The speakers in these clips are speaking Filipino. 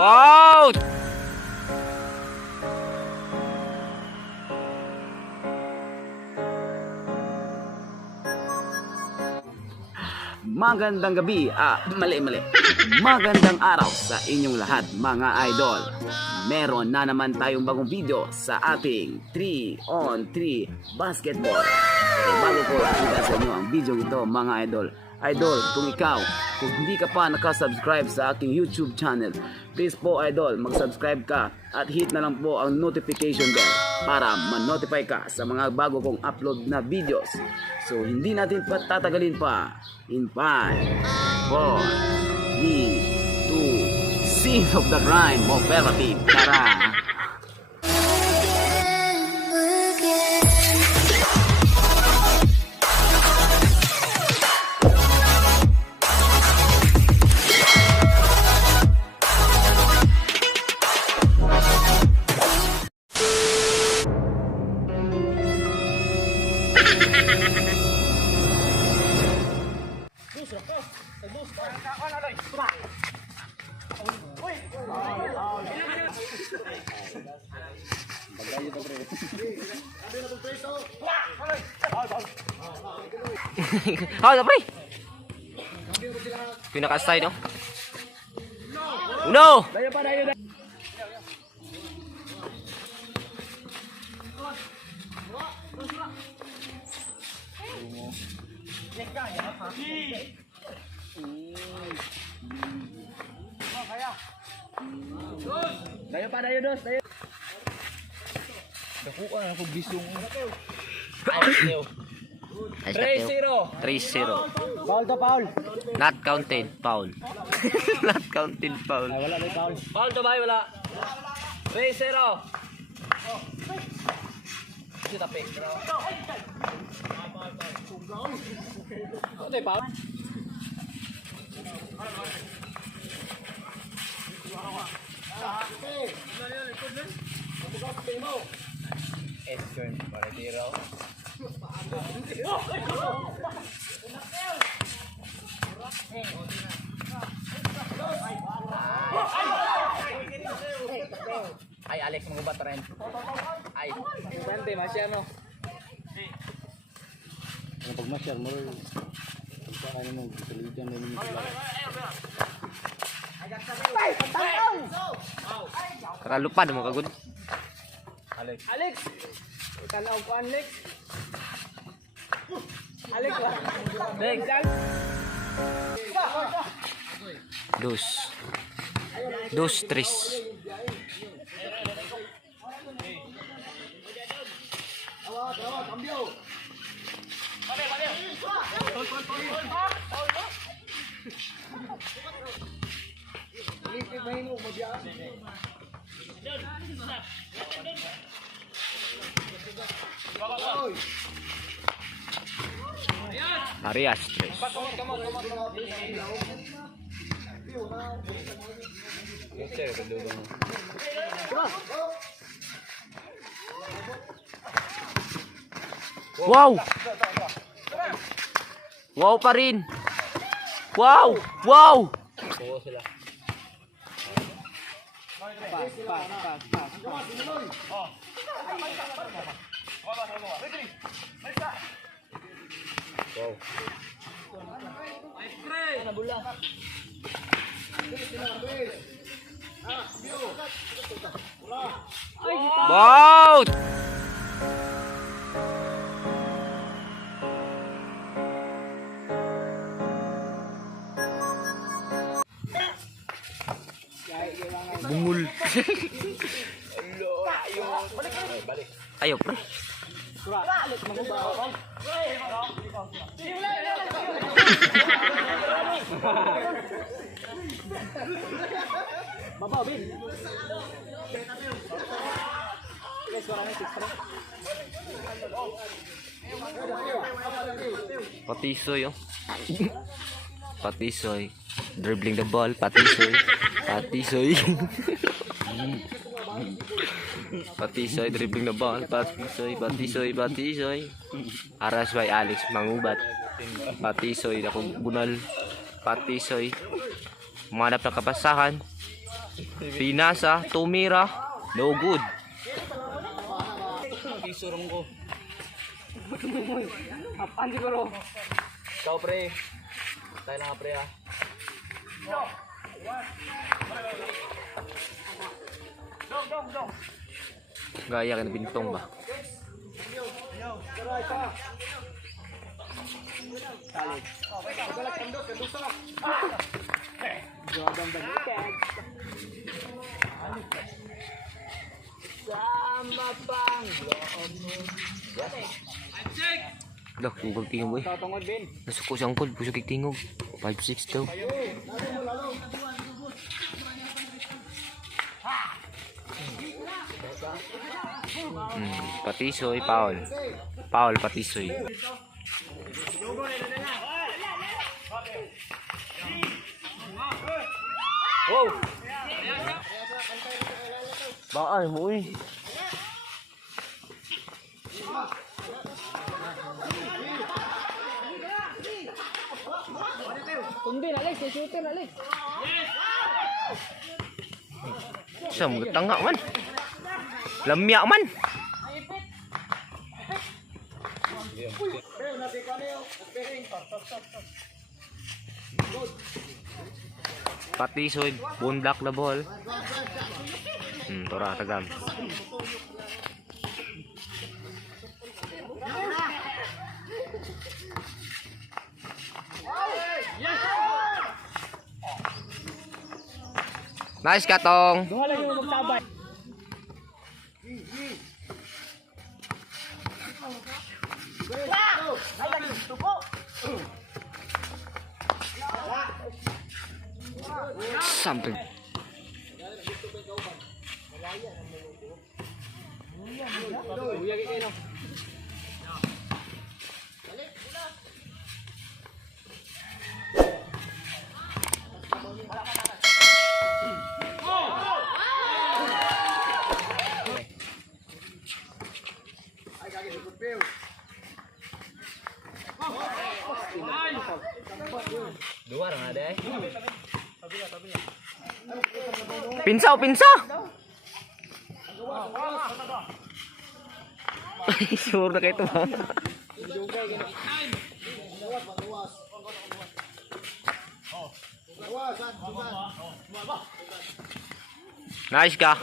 Wow! Magandang gabi, mali. Magandang araw sa inyong lahat mga idol. Meron na naman tayong bagong video sa ating 3-on-3 basketball. So bago ko ipakita sa inyo ang video ito mga idol. Idol, kung hindi ka pa nakasubscribe sa aking YouTube channel, please po idol, mag-subscribe ka at hit na lang po ang notification bell para ma-notify ka sa mga bago kong upload na videos. So hindi natin patatagalin pa. In 5, 4, 3, 2, scene of the crime operative. Tara! Oh, pre. Pinaka-side, no? No! Dayo, dos. Dakuan ako bisong. 3-0. Foul to foul. Not counted, foul. Not counted, foul. Ay, wala may foul. Foul to ba? Wala. 3-0. Kita pick. Ano foul? Eastern para zero. Ay, Alex, magubat rin. Ay. Sante, masyano. Ano pag masyar mo, pagkakan mo, saligan mo yung Karalupad mo kagud. Alex! Tanaw ko, Alex! Alex, wala. Dos, tres. Arias tres. Wow! Wow pa rin! Wow! Wow! Wow! Bungul. Ayo, pre. Babaw, Bin. Patisoy, oh. Patisoy. Dribbling the ball. Patisoy. Patisoy. Patisoy dribbling the ball. Patisoy. Patisoy. Patisoy. Aras by Alex Mangubat. Patisoy. Ako bunal. Patisoy. Manap ng kapasahan. Pinasa. Tumira. No good. Isurong ko. Apan siguro. Ikaw pre. Tayo lang pre ha. Gaya ka na bintong ba? Dah, tingog tingog boy. Tungod din. Nasuko siyang kod, pusok tingog. 5-6 daw. Patisoy, Paul. Paul, Patisoy. Wow! Baan mo eh. Tundin Alex, shooter Alex. Sa mga tanga man. Lamya man. Patisoy, bundak na ball. Tora tagam. Nice katong. Duha lagi mo magtabay. Something. Dua orang ada eh. Pinsa, pinsa. Sure na kayo ito ba? Nice ka.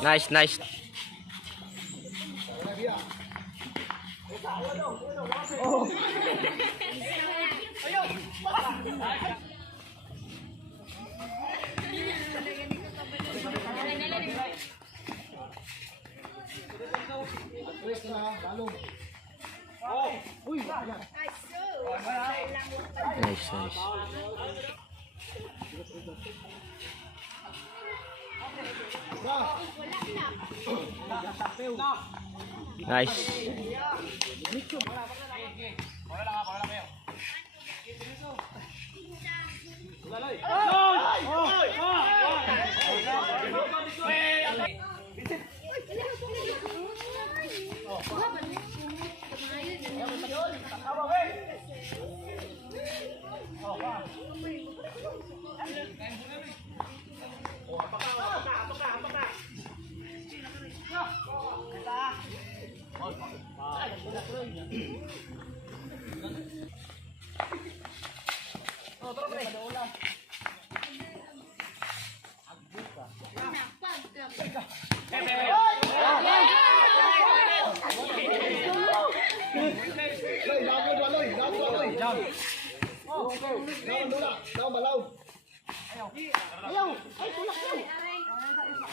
Nice, nice. Nice, nice. Nice.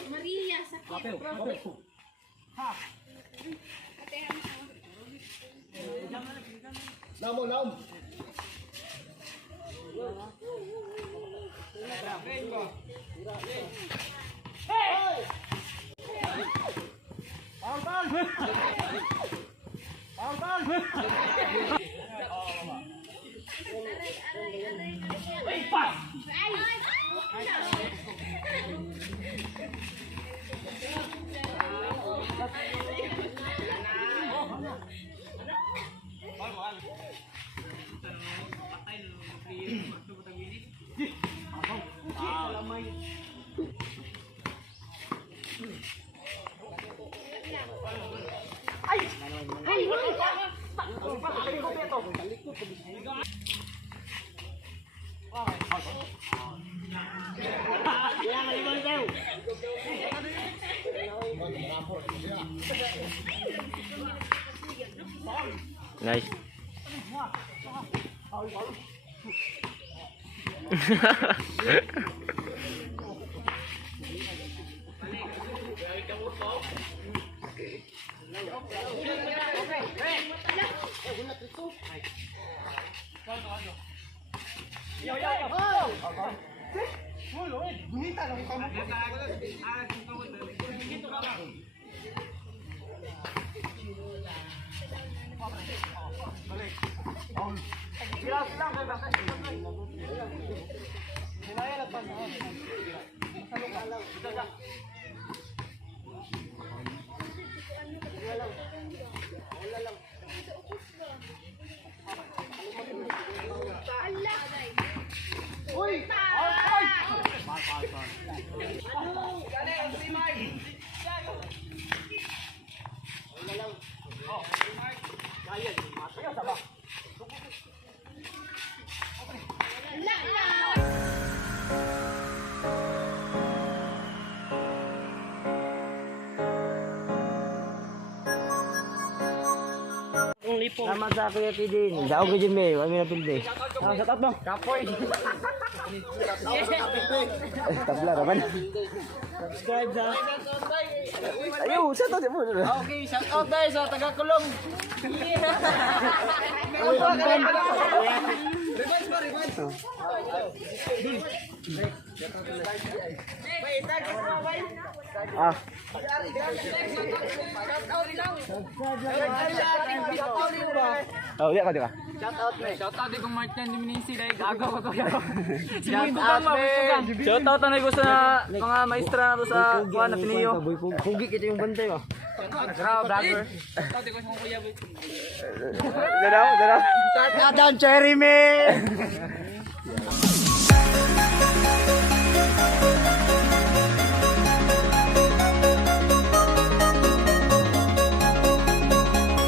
Maria, sakit. Nice. Salamat sa Kuya Pidin. Daw ko dyan may. Wala na pildi. Sa top mo. Kapoy. Tabla naman. Subscribe sa. Ayaw, shout out mo. Okay, shout out guys sa taga-Kulong. Ah. Oh, lihat kau juga. Shout out di kong Martin Diminisi dahil gagaw ko to. Shout out, man. Shout out na gusto na mga maestra na to sa kuha na Piniyo. Pugi kita yung bantay mo. Grabe, brother. Shout out di ko sa mga kuya. Shout out, Cherry Man.